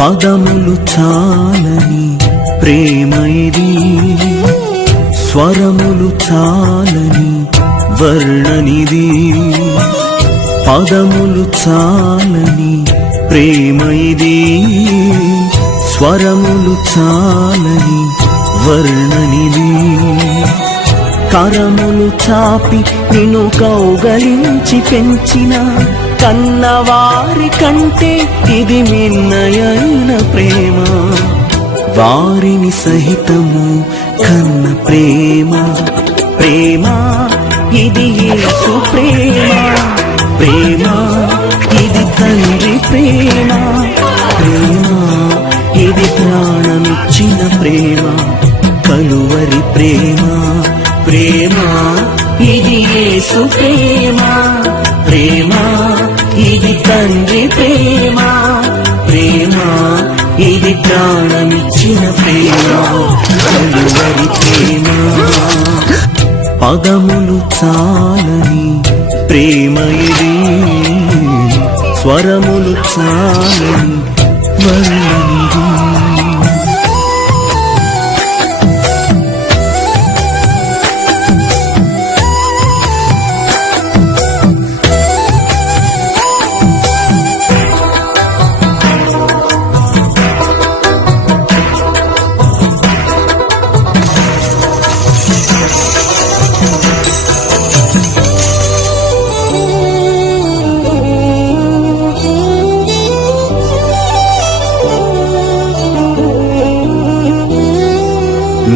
పదములు చాలని ప్రేమ ఇది, స్వరములు చాలని వర్ణనిది. పదములు చాలని ప్రేమ ఇది, స్వరములు చాలని వర్ణనిది. కరములు చాపి నిన్ను కౌగలించి పెంచిన కన్నవారి కంటే ఇది మిన్నయైన ప్రేమ. వారిని సహితము కన్న ప్రేమ, ప్రేమ ఇది యేసు ప్రేమ. ప్రేమ ఇది తండ్రి ప్రేమ, ప్రేమ ఇది ప్రాణమిచ్చిన ప్రేమ. కలువరి ప్రేమ, ప్రేమ ఇది యేసు ప్రేమ. ప్రేమ ఇది తండ్రి ప్రేమ, ప్రేమ ఇది ప్రాణమిచ్చిన ప్రేమ. కలువరి ప్రేమ. పదములు చాలని ప్రేమ ఇది, స్వరములు చాలని వర్ణనిది.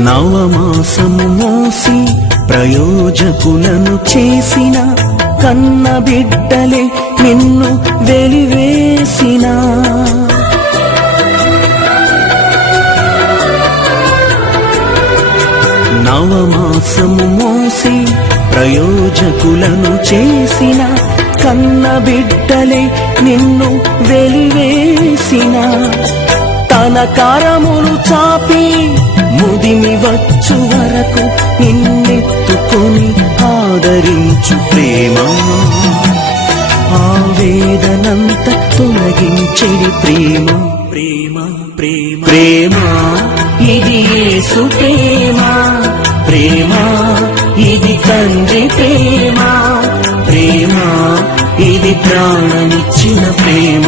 నవమాసము మోసి ప్రయోజకులను చేసిన కన్న బిడ్డలే నిన్ను వెలివేసిన. నవమాసము మోసి ప్రయోజకులను చేసిన కన్న బిడ్డలే నిన్ను వెలివేసిన. తన కరములు చాపి ముదిమి వచ్చు వరకు నిన్నెత్తుకొని ఆదరించు ప్రేమ. ఆవేదనంత తొలగించెడి ప్రేమ, ప్రేమ ప్రేమ. ప్రేమ ఇది యేసు ప్రేమ, ప్రేమ ఇది తండ్రి ప్రేమ. ప్రేమ ఇది ప్రాణమిచ్చిన ప్రేమ.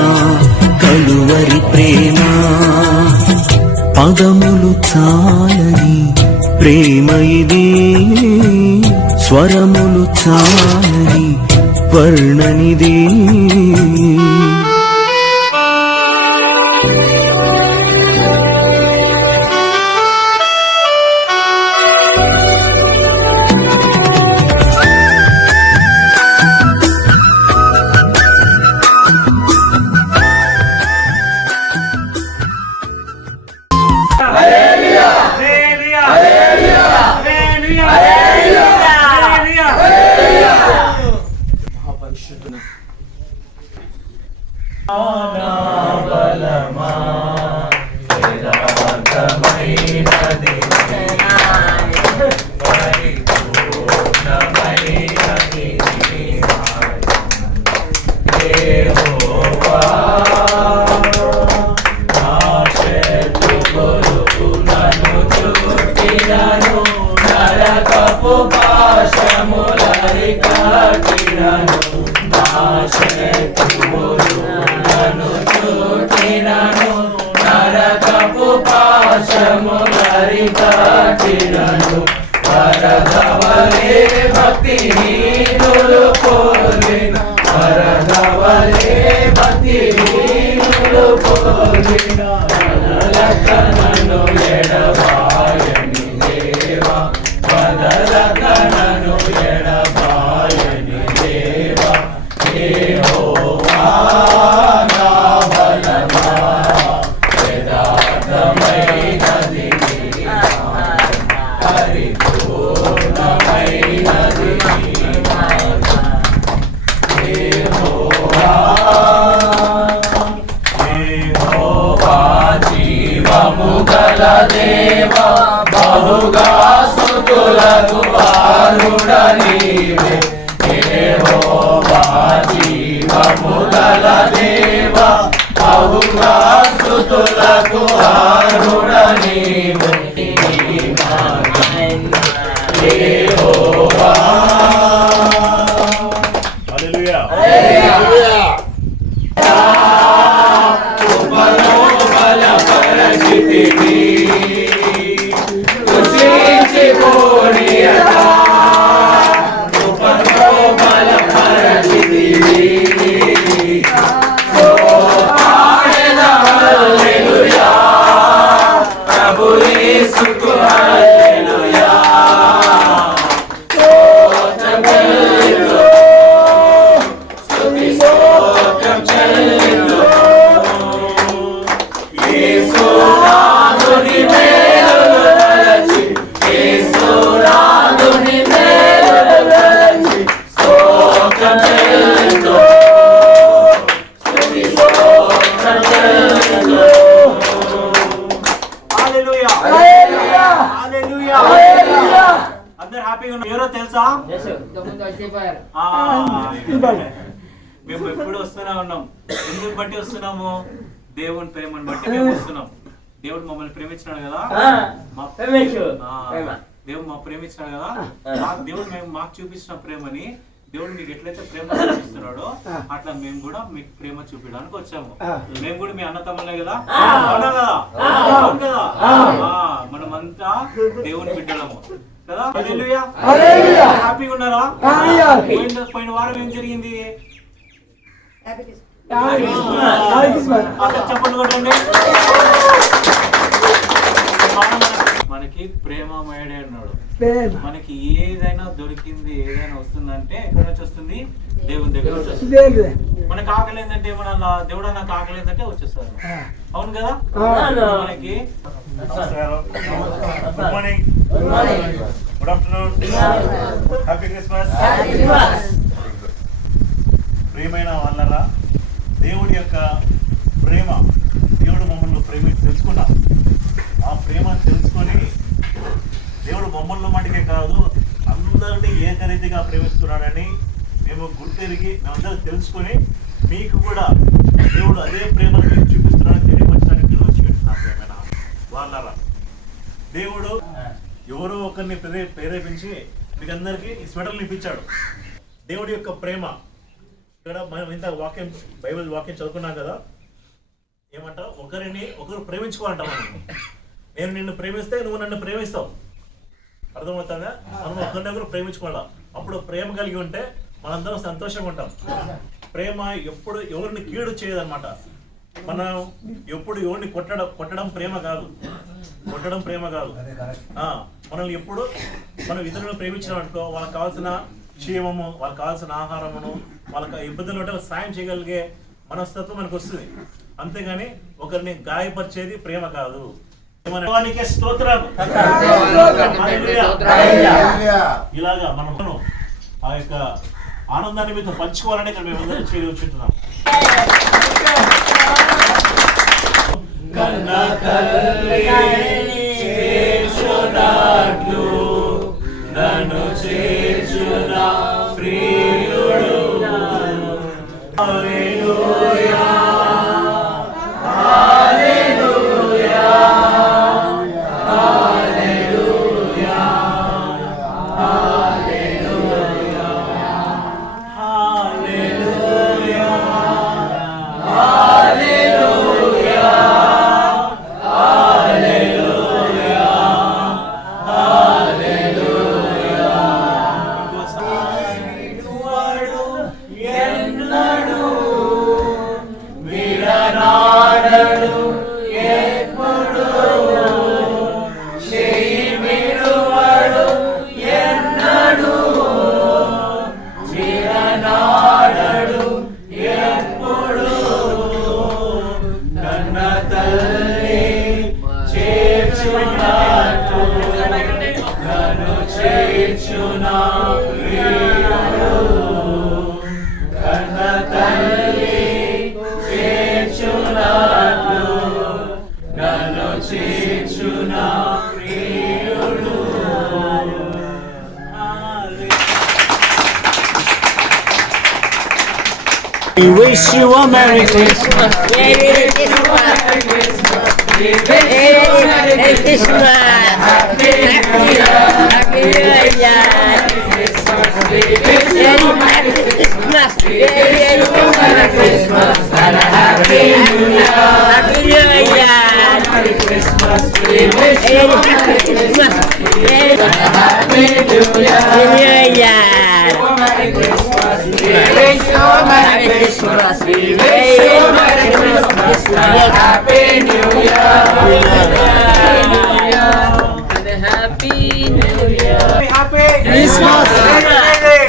కలువరి ప్రేమ. పదములు చాలని ప్రేమ ఇది, స్వరములు చాలని వర్ణనిది. బహుగా స్తుతులకు అర్హుడ నీవే యెహోవా జీవముగల దేవా బహుగా స్తుతులకు అర్హుడ నీవు యెహోవా. హల్లెలూయా. కృపలో బలపరచితివి, కృషించి పోనీయగా. కృపలో బలపరచితివి, హల్లెలూయా. ప్రభు యేసుకు హల్లెలూయా. స్తోత్రం చెల్లించు, స్తుతి స్తోత్రం చెల్లించు. యేసునాథుని మేలులు తలచి, యేసునాథుని మేలులు తలచి, స్తోత్రం చెల్లించు, స్తుతి స్తోత్రం చెల్లించు. హల్లెలూయా. హల్లెలూయా. హల్లెలూయా. హల్లెలూయా. అందరు హ్యాపీగా ఉన్నారు. ఎవరో తెలుసా? ఆ, మేము ఎప్పుడు వస్తూనే ఉన్నాం. ఎందుకు బట్టి వస్తున్నాము? దేవుని ప్రేమను బట్టి మేము వస్తున్నాం. దేవుడు మమ్మల్ని ప్రేమించినాడు కదా, దేవుడు మా ప్రేమించినాడు కదా. దేవుడు మేము మాకు చూపించిన ప్రేమని దేవుడు మీకు ఎట్లయితే ప్రేమ చూపిస్తున్నాడో అట్లా మేము కూడా మీకు ప్రేమ చూపించడానికి వచ్చాము. మేము కూడా మీ అన్నతమ్ములే కదా, అవునా కదా? అవును కదా? మనమంతా దేవుని బిడ్డలము కదా. హల్లెలూయా. హ్యాపీగా ఉన్నారా? పోయిన వారం ఏం జరిగింది? చెప్పండి కొట్టండి. మనకి ప్రేమమయుడే అన్నాడు. మనకి ఏదైనా దొరికింది, ఏదైనా వస్తుందంటే ఎక్కడ నుంచి వస్తుంది? దేవుని దగ్గర నుంచి వస్తుంది. మనకి ఆకలి ఏంటంటే ఏమన్నా దేవుడు నాకు ఆకలి ఏంటంటే వచ్చేస్తారు. అవును కదా? మనకి నమస్కారం, good morning, good afternoon, happy Christmas. ప్రియమైన వాళ్ళరా, దేవుడి యొక్క ప్రేమ, దేవుడు మమ్మల్ని తెలుసుకున్నాం. ఆ ప్రేమను తెలుసుకొని దేవుడు మమ్మల్ని మటుకే కాదు అందరినీ ఏకరీతిగా ప్రేమిస్తున్నాడని మేము గుర్తెరిగి మేమందరం తెలుసుకొని మీకు కూడా దేవుడు అదే ప్రేమను మీకు చూపిస్తున్నాడని తెలియపరచడానికి నేను వచ్చి పెడుతున్నాను. ప్రేమైన వాళ్ళరా, దేవుడు ఎవరో ఒకరిని ప్రేరేపించి మీకు అందరికీ ఈ స్వెటర్లు ఇప్పించాడు. దేవుడి యొక్క ప్రేమ ఇక్కడ మనం ఇంత వాక్యం, బైబిల్ వాక్యం చదువుకున్నాం కదా. ఏమంటావు? ఒకరు ప్రేమించుకోవాలంటాం. నేను నిన్ను ప్రేమిస్తే నువ్వు నన్ను ప్రేమిస్తావు. అర్థమవుతుందా? మనం ఒకరినొకరు ప్రేమించుకోవాలా. అప్పుడు ప్రేమ కలిగి ఉంటే మనందరం సంతోషంగా ఉంటాం. ప్రేమ ఎప్పుడు ఎవరిని కీడు చేయదన్నమాట. మనం ఎప్పుడు ఎవరిని కొట్టడం ప్రేమ కాదు. మనల్ని ఎప్పుడు మనం ఇతరులను ప్రేమించినాం అనుకో, వాళ్ళకి కావాల్సిన క్షేమము, వాళ్ళకి కావాల్సిన ఆహారమును, వాళ్ళకి ఇబ్బందులు ఉంటే సాయం చేయగలిగే మనస్తత్వం మనకు వస్తుంది. అంతేగాని ఒకరిని గాయపరిచేది ప్రేమ కాదు. స్తోత్రాలు. ఇలాగా మనం ఆ యొక్క ఆనందాన్ని మీతో పంచుకోవాలని ఇక్కడ మేము అందరం చేరి వచ్చుంటున్నాం. నన్ను చేర్చునా ప్రియుడు. హల్లెలూయా. హల్లెలూయా. హల్లెలూయా. హల్లెలూయా. హల్లెలూయా. హల్లెలూయా. హల్లెలూయా. We wish you a Merry Christmas. Merry Christmas. Merry Christmas. Happy New Year. Happy New Year. Merry Christmas. Merry Christmas and a Happy New Year. Happy New Year. Merry Christmas. We wish you a Merry Christmas. Happy New Year. Merry Christmas. We wish you a Merry Christmas. We wish you a Merry Christmas and a Happy New Year. And a Happy New Year. Happy Christmas.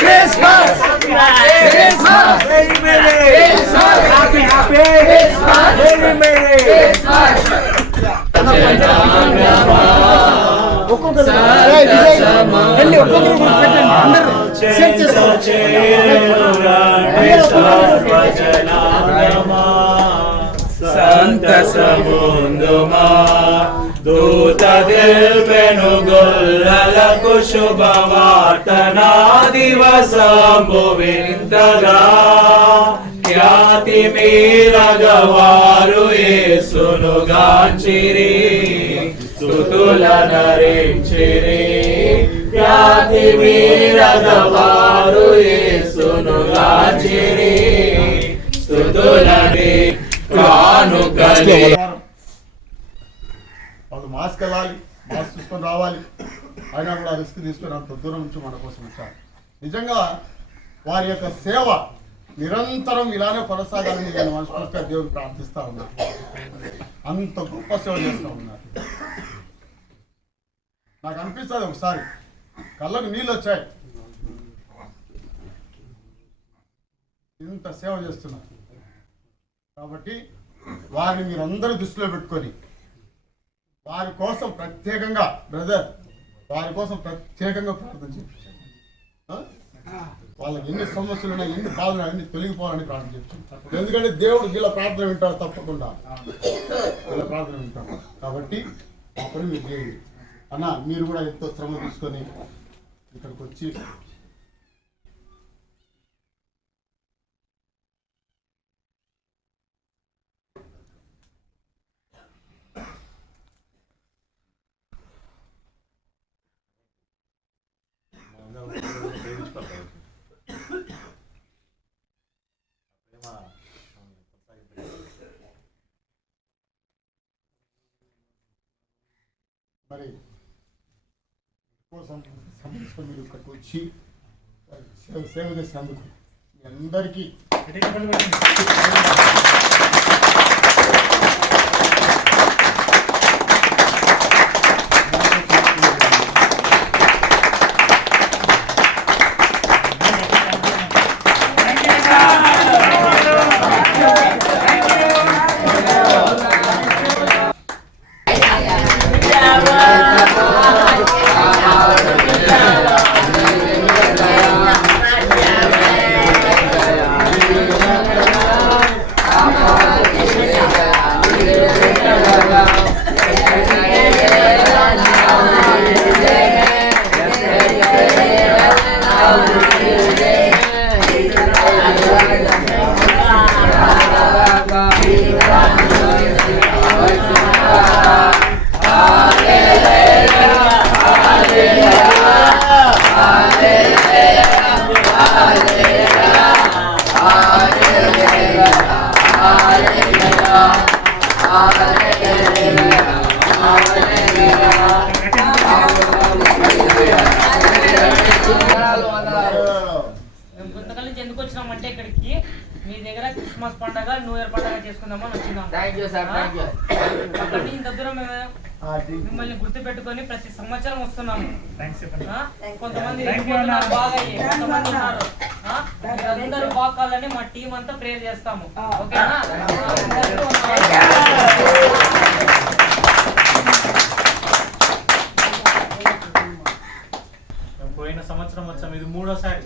Christmas. Christmas. Very merry. Christmas. Happy Christmas. Very merry. Christmas. సంత సముందుమా దూత దిల్పెను గొల్లలకు శుభవార్తనా దివసంబు వింతగా ఖ్యాతి మీరగవారు యేసును గాంచిరి స్తుతుల నరించిరి ఖ్యాతి మీరగవారు యేసును గాంచిరి స్తుతులని కానుకలి. వాళ్ళు mask వెళ్ళాలి, mask తీసుకొని రావాలి, అయినా కూడా రిస్క్ తీసుకొని అంత దూరం నుంచి మన కోసం వచ్చారు. నిజంగా వారి యొక్క సేవ నిరంతరం ఇలానే కొనసాగాలని నేను మనస్ఫూర్తిగా దేవుడు ప్రార్థిస్తూ ఉన్నాను. అంత గొప్ప సేవ చేస్తూ ఉన్నారు. నాకు అనిపిస్తుంది ఒకసారి కళ్ళకు నీళ్ళు వచ్చాయి, ఇంత సేవ చేస్తున్నారు. కాబట్టి వారిని మీరందరూ దృష్టిలో పెట్టుకొని వారి కోసం ప్రత్యేకంగా బ్రదర్ వారి కోసం ప్రత్యేకంగా ప్రార్థన చేయించాను. వాళ్ళకి ఎన్ని సమస్యలు ఉన్నాయి, ఎన్ని బాధలు అన్ని తొలగిపోవాలని ప్రార్థన చేయించాను. ఎందుకంటే దేవుడు వీళ్ళ ప్రార్థన వింటాడు, తప్పకుండా వీళ్ళ ప్రార్థన వింటాడు. కాబట్టి ఆ పని మీరు చేయండి అన్న. మీరు కూడా ఎంతో శ్రమ తీసుకొని ఇక్కడికి వచ్చి మరి కోసం సంబంధించుకొని మీరు ఇక్కడికి వచ్చి సేవ చేసినందుకు మీ అందరికీ ఎందుకు వచ్చినామంటే ఇక్కడికి మీ దగ్గర క్రిస్మస్ పండుగ న్యూ ఇయర్ పండుగ చేసుకుందామని వచ్చినాం. ఇంత దూరం మిమ్మల్ని గుర్తు పెట్టుకొని ప్రతి సంవత్సరం వస్తున్నాము. కొంతమంది బాగా కొంతమంది ఉన్నారు. అందరూ బాగాలని మా టీం అంతా ప్రేయర్ చేస్తాము. ఓకేనా? పోయిన సంవత్సరం వచ్చాము, ఇది మూడోసారి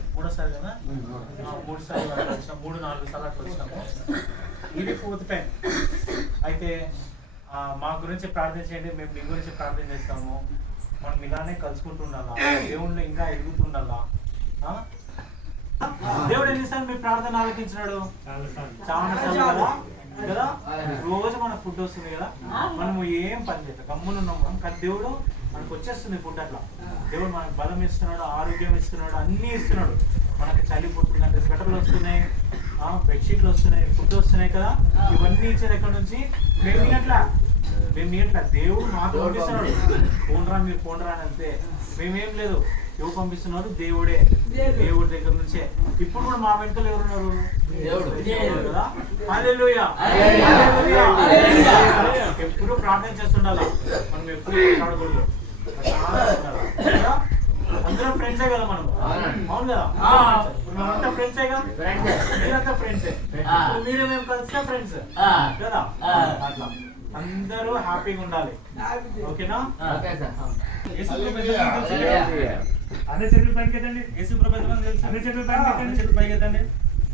కదా, 3 సార్లు వచ్చినాం, 3-4 సార్లు అట్లా వచ్చినాము. ఇది 4th టైం. అయితే మా గురించి ప్రార్థన చేయండి, మేము మీ గురించి ప్రార్థన చేస్తాము. మనం ఇలానే కలుసుకుంటూ ఉండాలా, దేవుళ్ళు ఇంకా ఎదుగుతుండాలా. దేవుడు ఎన్నిసార్లు మీ ప్రార్థన ఆలకించినాడు? చాలా సార్లు కదా కదా. రోజు మన ఫుడ్ వస్తుంది కదా, మనము ఏం పని చేస్తాం గమ్మున ఉన్నాం కానీ దేవుడు మనకు వచ్చేస్తుంది ఫుడ్. అట్లా దేవుడు మనకు బలం ఇస్తున్నాడు, ఆరోగ్యం ఇస్తున్నాడు, అన్ని ఇస్తున్నాడు. మనకి చలి పుట్టిందంటే స్వెటర్లు వస్తున్నాయి, బెడ్షీట్లు వస్తున్నాయి, ఫుడ్ వస్తున్నాయి కదా. ఇవన్నీ ఇచ్చేది ఎక్కడి నుంచి? మేము దేవుడు మాకు పంపిస్తున్నాడు. పోండ్రా మీరు పోండ్రా అని అంతే, మేమేం లేదు. ఎవరు పంపిస్తున్నారు? దేవుడే. దేవుడి దగ్గర నుంచే. ఇప్పుడు కూడా మా వెంటలు ఎవరున్నారు? కదా. హల్లెలూయా. ఎప్పుడు ప్రార్థన చేస్తుండాలి మనం, ఎప్పుడు మాట్లాడకూడదు. అందరం ఫ్రెండ్సే కదా మనం, అవును కదా. మనమంతా ఫ్రెండ్సే కదా, మీరంతా ఫ్రెండ్సే. మీరు మేము కలిస్తే ఫ్రెండ్స్ కదా. అట్లా అందరూ హ్యాపీగా ఉండాలి. ఓకేనా? అన్ని చెట్లు పైకి ఎత్తండి. యేసు ప్రభు ఎంతమంది తెలుసు? అన్ని చెట్లు పైకి ఎత్తండి. చెట్లు పైకి ఎత్తండి.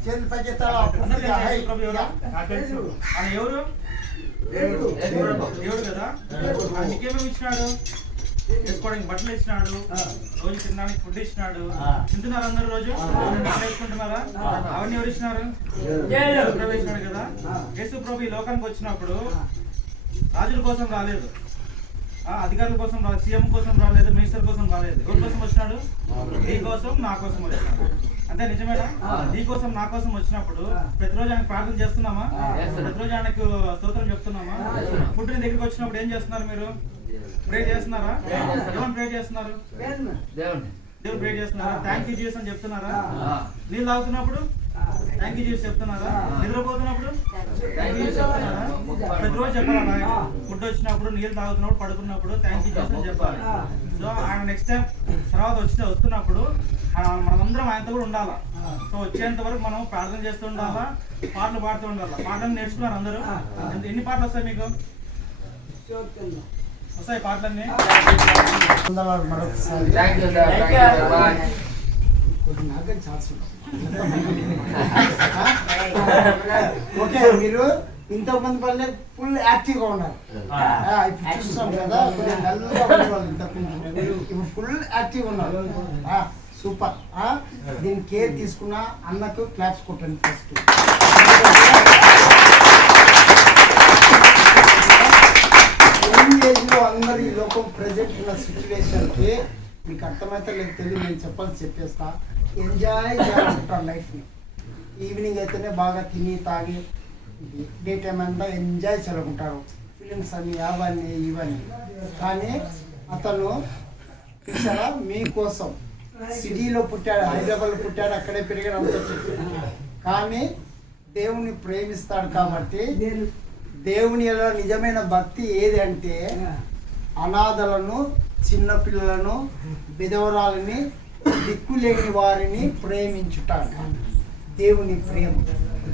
చేతులు పైకి ఎత్తాలా? యేసు ప్రభు ఎవరు? ఆయన ఎవరు? దేవుడు కదా. ఆయనకేమేమి ఇచ్చినాడు? వేసుకోవడానికి బట్టలు ఇచ్చినాడు, రోజు తినడానికి ఫుడ్ ఇచ్చినాడు. తింటున్నారు అందరు రోజు? వేసుకుంటున్నారా? అవన్నీ ఎవరు ఇచ్చినారు? ప్రభు ఇచ్చినాడు కదా. యేసు ప్రభు ఈ లోకానికి వచ్చినప్పుడు రాజుల కోసం రాలేదు, అధికారుల కోసం రాలేదు, సీఎం కోసం రాలేదు, మినిస్టర్ కోసం రాలేదు. ఎవరి కోసం వచ్చినాడు? నీ కోసం, నా కోసం వచ్చినాడు. అంతే నిజమేనా? నీ కోసం, నా కోసం వచ్చినప్పుడు ప్రతిరోజు ఆయనకు ప్రార్థన చేస్తున్నామా? ప్రతిరోజు ఆయనకు స్తోత్రం చెప్తున్నామా? ఫుడ్ నీ దగ్గరికి వచ్చినప్పుడు ఏం చేస్తున్నారు మీరు? ప్రే చేస్తున్నారా? ఏమని ప్రే చేస్తున్నారు? దేవుడు ప్రే చేస్తున్నారా? థ్యాంక్ యూ జీసస్ అని చెప్తున్నారా? నీళ్ళు తాగుతున్నప్పుడు థ్యాంక్ యూ జీసస్ చెప్తున్నారా? నిద్రపోతున్నప్పుడు థ్యాంక్ యూ జీసస్ చెప్తున్నారా? ప్రతిరోజు చెప్పాలా? ఫుడ్ వచ్చినప్పుడు, నీళ్ళు తాగుతున్నప్పుడు, పడుకున్నప్పుడు థ్యాంక్ యూ జీసస్ అని చెప్పాలి. సో ఆయన నెక్స్ట్ టైం తర్వాత వస్తున్నప్పుడు మనమందరం ఆయనతో కూడా ఉండాలా. సో వచ్చేంత వరకు మనం ప్రార్థన చేస్తూ ఉండాలా, పాటలు పాడుతూ ఉండాలా. పాటలు నేర్చుకున్నారు అందరూ? ఎన్ని పాటలు వస్తాయి మీకు? వస్తాయి పాటలన్నీ? ఓకే, మీరు ఇంతమంది పల్లె ఫుల్ యాక్టివ్ గా ఉన్నారు. ఇప్పుడు చూస్తాం కదా, నల్లుగా ఉండేవాళ్ళు ఇప్పుడు ఫుల్ యాక్టివ్ ఉన్నారు. సూపర్. దీని కేర్ తీసుకున్న అన్నకు క్లాప్స్ కొట్టండి ఫస్ట్. ఏజ్ లో అందరు ఈ లోకం ప్రెజెంట్ ఉన్న సిచ్యువేషన్ కి మీకు అర్థమైతే లేదు తెలియదు, నేను చెప్పేస్తా. ఎంజాయ్ చేయాలంటారు లైఫ్ని. ఈవినింగ్ అయితేనే బాగా తిని తాగి డే టైం అంతా ఎంజాయ్ చేయాలనుకుంటారు, ఫిలిమ్స్ అన్ని అవన్నీ ఇవన్నీ. కానీ అతను చూసారా, మీకోసం సిటీలో పుట్టాడు, హైదరాబాద్లో పుట్టాడు, అక్కడే పెరిగాడు అంతా చెప్పాడు. కానీ దేవుని ప్రేమిస్తాడు కాబట్టి దేవునిలో నిజమైన భక్తి ఏది అంటే అనాథలను, చిన్నపిల్లలను, విధవరాలని, దిక్కులేని వారిని ప్రేమించుటాడు. దేవుని ప్రేమ,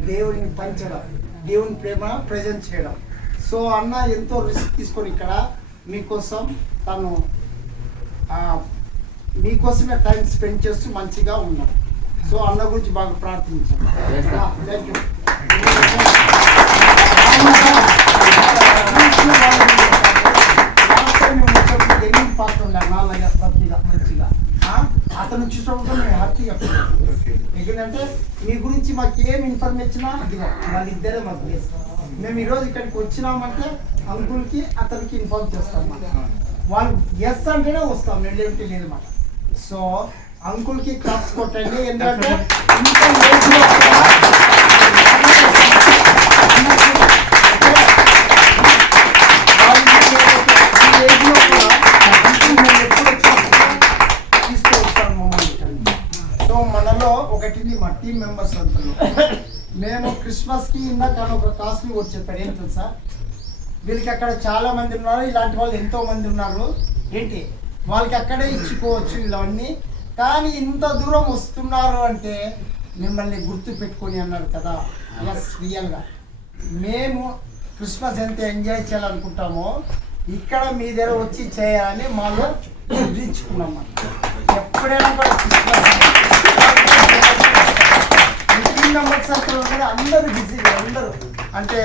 దేవుని పంచడం, దేవుని ప్రేమ ప్రజెంట్ చేయడం. సో అన్న ఎంతో రిస్క్ తీసుకొని ఇక్కడ మీకోసం తను మీకోసమే టైం స్పెండ్ చేస్తూ మంచిగా ఉన్నాడు. సో అన్న గురించి బాగా ప్రార్థించాను. Thank you. పాత్ర ఉండే అన్నలాగా మంచిగా అతను చూసినప్పుడు మేము హ్యాపీగా. ఎందుకంటే మీ గురించి మాకు ఏం ఇన్ఫర్మేషన్ అదిగా వాళ్ళిద్దరే మాకు చేస్తాం. మేము ఈరోజు ఇక్కడికి వచ్చినామంటే అంకుల్కి అతనికి ఇన్ఫార్మ్ చేస్తాం. వాళ్ళు ఎస్ అంటేనే వస్తాం, మేము లేదంటే లేదు మాట. సో అంకుల్కి క్లాప్స్ కొట్టండి. ఎందుకంటే మా టీం మెంబర్స్ అంటున్నాం. మేము క్రిస్మస్కి ఇందాక ఒక కాస్ట్లీ కూడా చెప్పాడు. ఏం తెలుసా, వీళ్ళకి అక్కడ చాలా మంది ఉన్నారు, ఇలాంటి వాళ్ళు ఎంతో మంది ఉన్నారు. ఏంటి వాళ్ళకి అక్కడే ఇచ్చుకోవచ్చు ఇవన్నీ. కానీ ఇంత దూరం వస్తున్నారు అంటే మిమ్మల్ని గుర్తు పెట్టుకొని అన్నారు కదా. ఎస్, రియల్గా మేము క్రిస్మస్ ఎంత ఎంజాయ్ చేయాలనుకుంటామో ఇక్కడ మీ దగ్గర వచ్చి చేయాలని మాలో నిర్ణయించుకున్నాం. ఎప్పుడైనా కూడా క్రిస్మస్ అందరూ బిజీగా, అందరూ అంటే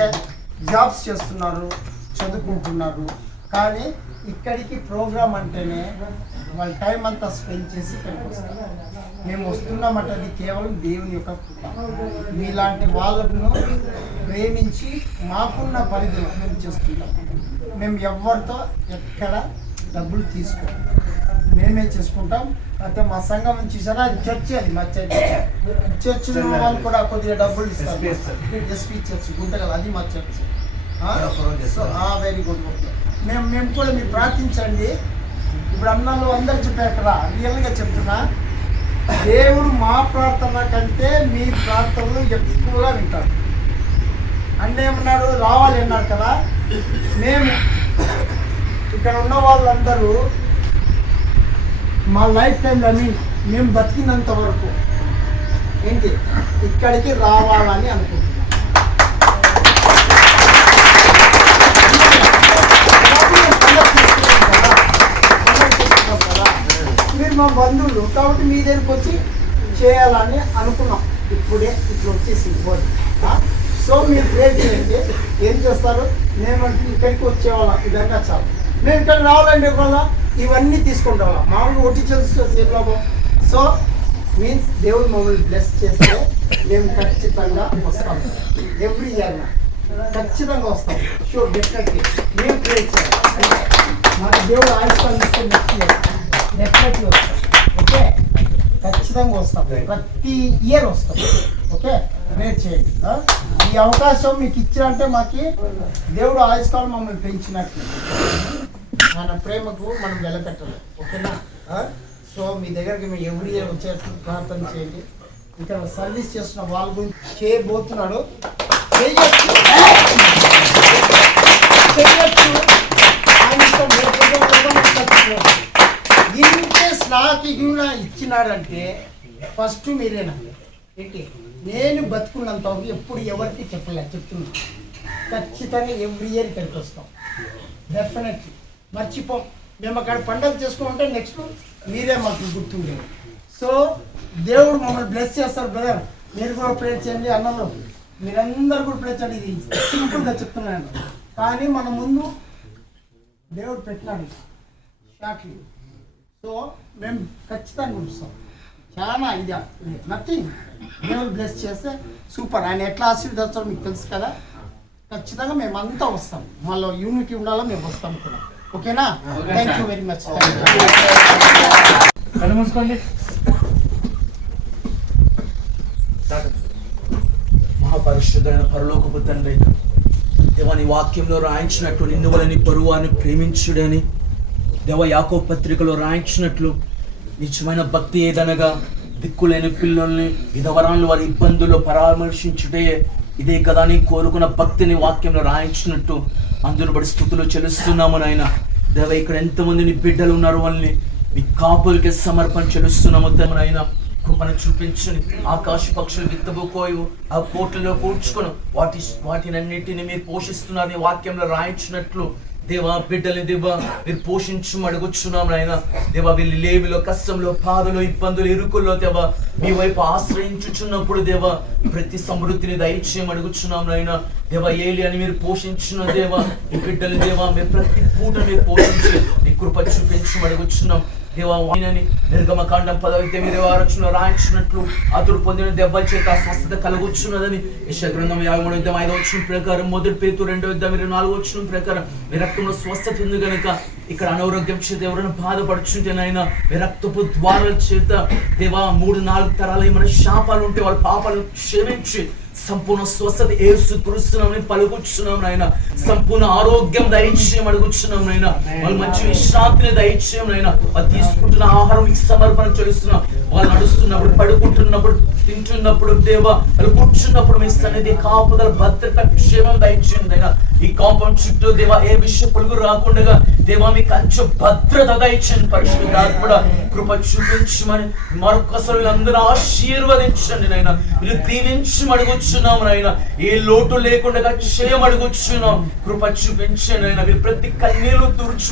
జాబ్స్ చేస్తున్నారు, చదువుకుంటున్నారు. కానీ ఇక్కడికి ప్రోగ్రామ్ అంటేనే వాళ్ళ టైం అంతా స్పెండ్ చేసి ఇక్కడికి వస్తారు. మేము వస్తున్నామంటే అది కేవలం దేవుని యొక్క కృప. మీలాంటి వాళ్ళను ప్రేమించి మాకున్న పరిధిలో మేము చేస్తుంటాం. మేము ఎవరితో ఎక్కడ డబ్బులు తీసుకోం, మేమే చేసుకుంటాం. అయితే మా సంఘం నుంచి చూసారా, అది చర్చి, అది మా చర్చ్ వాళ్ళు కూడా కొద్దిగా డబ్బులు ఇస్తారు. ఎస్పీ చర్చ్ గుంటగల్, అది మా చర్చ్. So very good. మేము కూడా మీరు ప్రార్థించండి. ఇప్పుడు అన్నాళ్ళు అందరు చెప్పారు కదా, రియల్గా చెప్తున్నా, దేవుడు మా ప్రార్థన కంటే మీ ప్రార్థనలు ఎక్కువగా వింటాడు. అంటే ఏమన్నాడు, రావాలి అన్నారు కదా. మేము ఇక్కడ ఉన్న వాళ్ళందరూ మా లైఫ్ టైంలో మేము బతికినంత వరకు ఏంటి ఇక్కడికి రావాలని అనుకుంటున్నాం. మీరు మా బంధువులు కాబట్టి మీ దగ్గరికి వచ్చి చేయాలని అనుకున్నాం. ఇప్పుడే ఇట్లా వచ్చేసి ఇవ్వండి. సో మీరు ప్రేర్ చేయండి. ఏం చేస్తారు, మేము ఇక్కడికి వచ్చేవాళ్ళం విధంగా చాలు. మేము ఇక్కడ రావాలంటే కూడా ఇవన్నీ తీసుకుని రావాలి. మామూలుగా ఒట్టి చేస్తాము. సో మీన్స్ దేవుడు మమ్మల్ని బ్లెస్ చేస్తే మేము ఖచ్చితంగా వస్తాం. ఎవ్రీ ఇయర్ ఖచ్చితంగా వస్తాం. Sure, definitely. మేము ప్రేర్ చేయాలి. మాకు దేవుడు ఆయుష్కాలు ఇస్తే నెక్స్ట్ ఇయర్ డెఫినెట్లీ వస్తాం. ఓకే, ఖచ్చితంగా వస్తాం. ప్రతి ఇయర్ వస్తాం. ఓకే, ప్రేర్ చేయండి. ఈ అవకాశం మీకు ఇచ్చారంటే మాకు దేవుడు ఆయుష్కాలం మమ్మల్ని పెంచినట్టు. మన ప్రేమకు మనం వెలపెట్టాలి. ఓకేనా? సో మీ దగ్గరికి మేము ఎవ్రీ ఇయర్ వచ్చేసి ప్రార్థన చేయండి. ఇక్కడ సర్వీస్ చేస్తున్న వాళ్ళ గురించి చేయబోతున్నాడు. చేయొచ్చు. ఇన్కేస్ నాకు ఇచ్చినాడంటే ఫస్ట్ మీరేనండి. ఏంటి, నేను బతుకున్నంత ఎప్పుడు ఎవరికి చెప్తున్నా. ఖచ్చితంగా ఎవ్రీ ఇయర్ ఇక్కడికి వస్తాం. డెఫినెట్లీ మర్చిపోం. మేము అక్కడ పండుగ చేసుకుంటే నెక్స్ట్ మీరే మాకు గుర్తుండేది. సో దేవుడు మమ్మల్ని బ్లెస్ చేస్తారు. బ్రదర్ మీరు కూడా ప్రే చేయండి. అన్నలు మీరందరూ కూడా ప్రే చేయండి. ఇది సింపుల్గా చెప్తున్నాను, కానీ మన ముందు దేవుడు పెట్టినాడు షార్ట్లీ. సో మేము ఖచ్చితంగా చూస్తాం. చాలా ఇది నథింగ్. దేవుడు బ్లెస్ చేస్తే సూపర్. ఆయన ఎట్లా ఆశీర్వదిస్తారో మీకు తెలుసు కదా. ఖచ్చితంగా మేమంతా వస్తాం. మళ్ళీ యూనిటీ ఉండాలో మేము వస్తాం కూడా. ఓకేనా? Thank you very much. కళ్ళు మూసుకోండి. మహాపరిశుద్ధమైన పరలోకపు తండ్రి, దేవాని వాక్యంలో రాయించినట్టు నిన్ను వలని పరువాన్ని ప్రేమించుడని, దేవ యాకోబు పత్రికలో రాయించినట్లు నిజమైన భక్తి ఏదనగా దిక్కులేని పిల్లల్ని విధవరాలను వారి ఇబ్బందుల్లో పరామర్శించుటే ఇదే కదా అని కోరుకున్న భక్తిని వాక్యంలో రాయించినట్టు అందులో బడి స్థుతులు చెల్లిస్తున్నాము నాయన. దేవ ఇక్కడ ఎంతమంది నీ బిడ్డలు ఉన్నారు, వాళ్ళని మీ కాపులకి సమర్పణ చెల్లిస్తున్నాము నాయన. కృపను చూపించని ఆకాశ పక్షులు విత్తబోకోయు ఆ కోట్లలో కూర్చుకొని వాటినన్నిటిని మీరు పోషిస్తున్నారు వాక్యంలో రాయించినట్లు దేవా బిడ్డలు దేవా మీరు పోషించు అడుగుచున్నాం నాయన. దేవా వీళ్ళు లేవిలో కష్టంలో బాధలో ఇబ్బందులు ఇరుకుల్లో దేవా మీ వైపు ఆశ్రయించుచున్నప్పుడు దేవా ప్రతి సమృద్ధిని దయచేయం అడుగుచున్నాం నాయన. దేవా ఏలి అని మీరు పోషించిన దేవా ఈ బిడ్డలు దేవా మీరు ప్రతి పూట మీరు పోషించి నీ కృప చూపించు అడుగుచున్నాం దేవా. నిర్గమకాండం 10వ మీరు ఆలోచన రాయించినట్లు అతడు పొందిన దెబ్బల చేత స్వస్థత కలుగుచున్నదని యెషయా గ్రంథం 53వ వచనం ప్రకారం, 1 పేతురు 2:4 వచనం ప్రకారం మీ రక్తంలో స్వస్థత ఉంది కనుక ఇక్కడ అనారోగ్యం చేత ఎవరైనా బాధపడుచుంటేనైనా మీ రక్తపు ద్వారాల చేత దేవా 3-4 తరాలు ఏమైనా శాపాలు ఉంటే వాళ్ళ పాపాలు క్షమించి సంపూర్ణ స్వస్థత యేసు క్రీస్తునామమున పలుకుచున్నాం నాయన. సంపూర్ణ ఆరోగ్యం దయచేయం అడుగుచున్నాం నాయన. వాళ్ళు మంచి విశ్రాంతిని దయచేయం నాయన. వాళ్ళు తీసుకుంటున్న ఆహారం మీకు సమర్పణ చేస్తున్నాం. వాళ్ళు నడుస్తున్నప్పుడు, పడుకుంటున్నప్పుడు, తింటున్నప్పుడు దేవా వాళ్ళు కూర్చున్నప్పుడు మీ సన్నిధి కాపుదల భద్రత క్షేమం దయచేయండి నాయన. ఈ కాంపౌండ్ చుట్టూ దేవా ఏ విషయ పొలుగు రాకుండా దేవా మీ కంచె భద్రత దయచేయండి. పరిశుద్ధాత్మ కృప చూపించమని మరొకసారి అందరూ ఆశీర్వదించండి నాయన. మీరు దీవించమడుగుచున్నాం నాయన. ఏ లోటు లేకుండా చేయమడుగుచున్నాం. కృప చూపించండి నాయన. మీరు ప్రతి కన్నీళ్లు తుడుచు